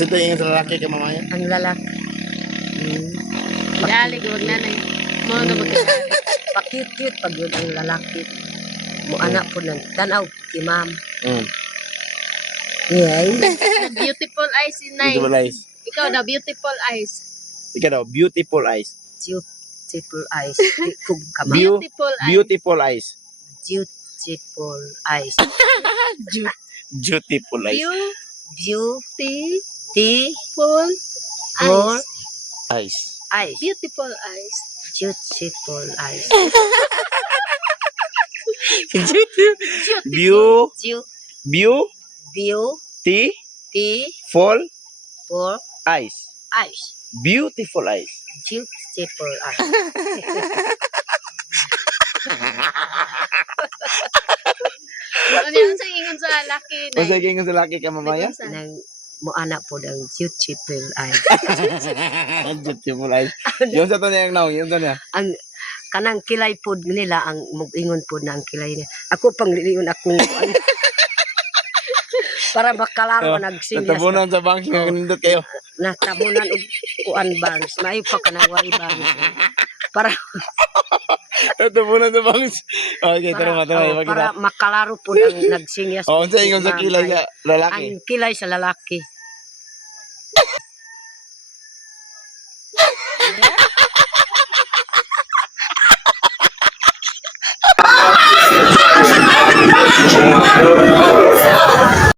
Sito yung sa lalaki ka mamaya. Ang lalaki. Dali, huwag nanay. Mga na magkasali. Pakit-kit pag yun ang lalaki. Mo anak po ng tanaw si ma'am. Yay. Beautiful eyes, Inay. Beautiful eyes. Ikaw daw, beautiful eyes. Ikaw daw, beautiful eyes. Beautiful eyes. Kung kama. Beautiful eyes. Beautiful eyes. Beautiful eyes. Beautiful eyes. Beautiful Eyes. Eyes. eyes. Beautiful eyes. Beautiful eyes. Beautiful Beautiful eyes. eyes. Beautiful eyes. Beautiful eyes. Ano yan sa ingon sa laki, Nay? Masaya kayo sa lalaki ka mamaya? Nang mo anak po ng beautiful eyes. Beautiful eyes. Yung sa to niya yung naong, yung sa niya. Ang kanang kilay po nila ang mugingon po na ang kilay niya. Ako pang liingon akong para makalaro nagsinyas. Natabunan sa banks nga kanindot kayo. Natabunan og kuan bangs. Maayo pa kanaway bangs. Para Natabunan sa banks. Okay, tara para makita. makalaro po ang nagsinyas. Oo, sa ingon sa kilay sa lalaki. Ang kilay sa lalaki.